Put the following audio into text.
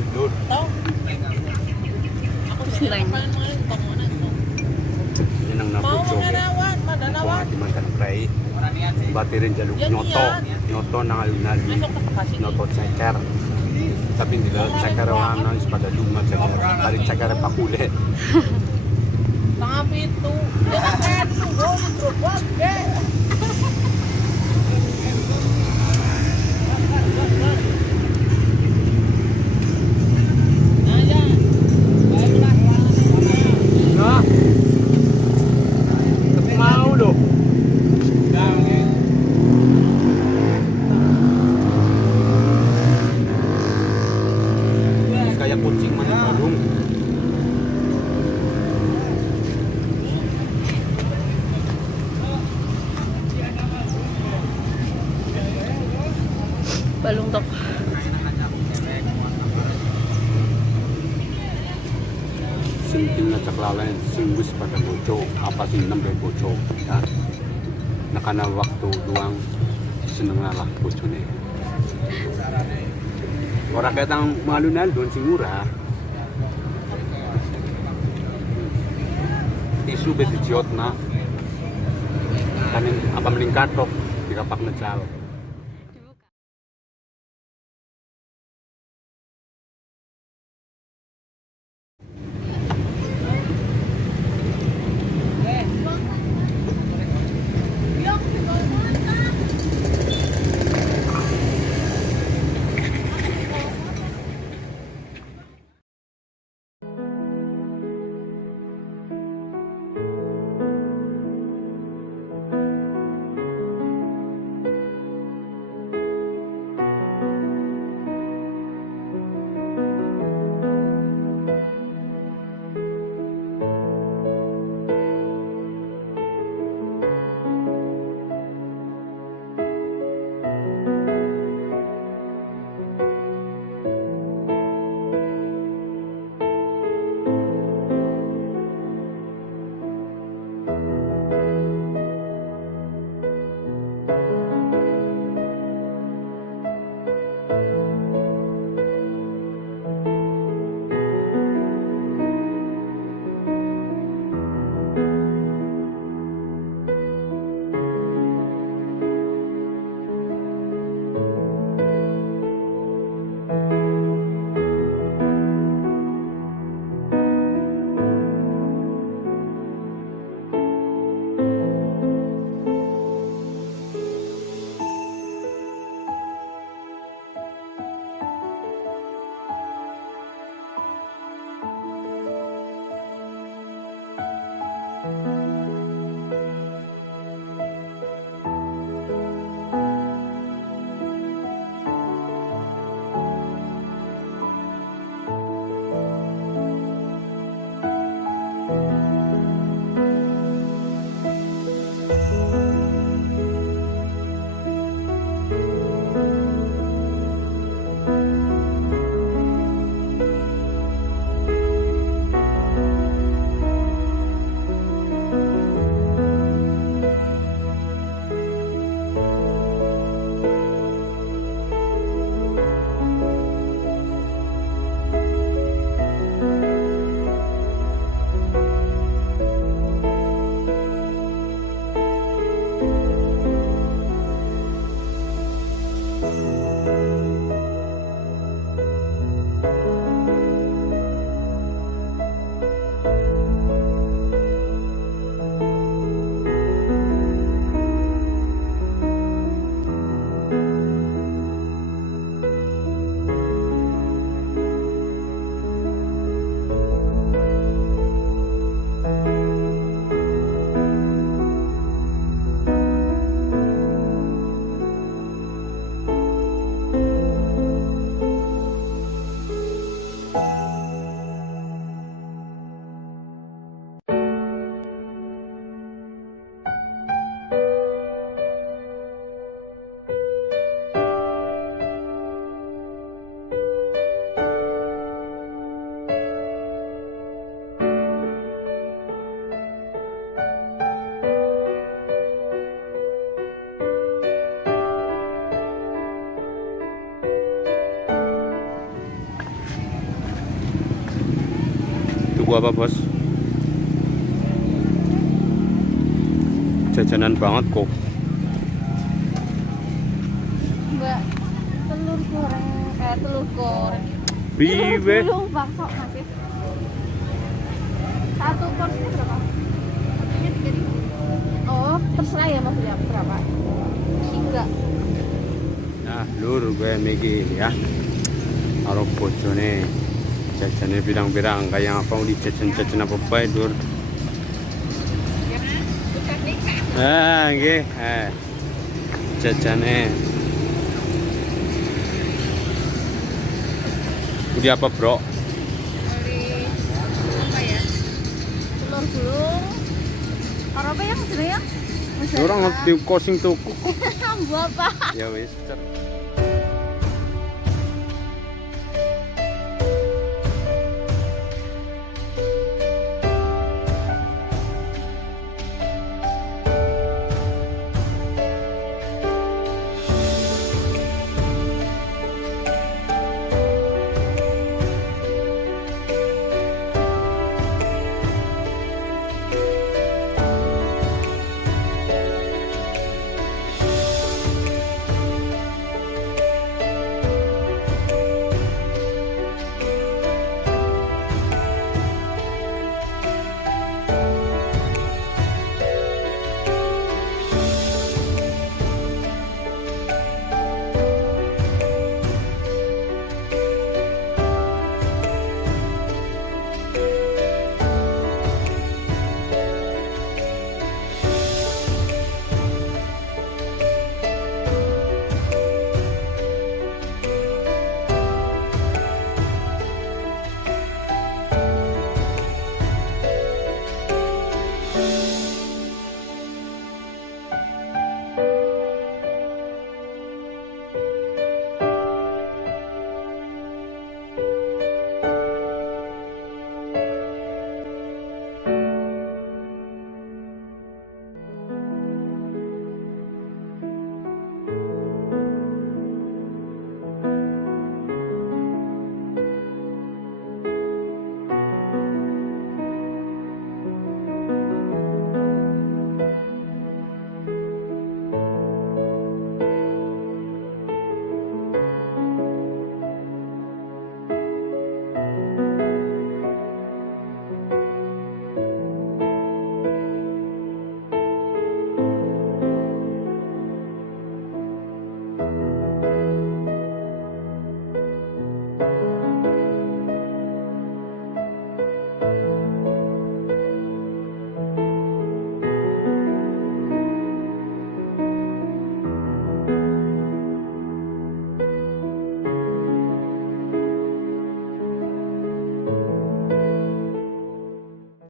Sidlur. Yan ang naputsog. Ito ang ating mga tanong bati rin jaluk nyoto. Nyoto na alunal. Nyoto cekar. Tapi nila cekar wana ispada lumad cekar. Hari cekar pakule. Tapi itu jangan tunggu berbuat ke. Nah, tapi mau loh. Kayak kucing mana Bandung. Balung tok. Sing tinggal caklalain, sing bus pada bocor, apa sing nembe bocor, ya. Nakana waktu doang seneng lah bocone. Orang katang malunal doon sing murah. Isu besijiot na. Kanin apa meningkatok, dikapak na jalo. Tuku apa bos? Jajanan banget kok. Mbak, telur goreng, telur goreng. Biwe. Telur gulung bakso masih. Satu porsinya berapa? Satunya 3.000. Oh, terserah ya mas ya berapa? 3. Nah, lur gue miki ya. Karo bojone jajane pirang-pirang kayak apa di jajan-jajan apa bae, Dur. Ah, nggih. Jajane. Udah apa, Bro? Dari apa ya? Telur gulung. Karo apa yang jenenge? Orang ngerti kosing tuku. Ambu apa? Ya wis.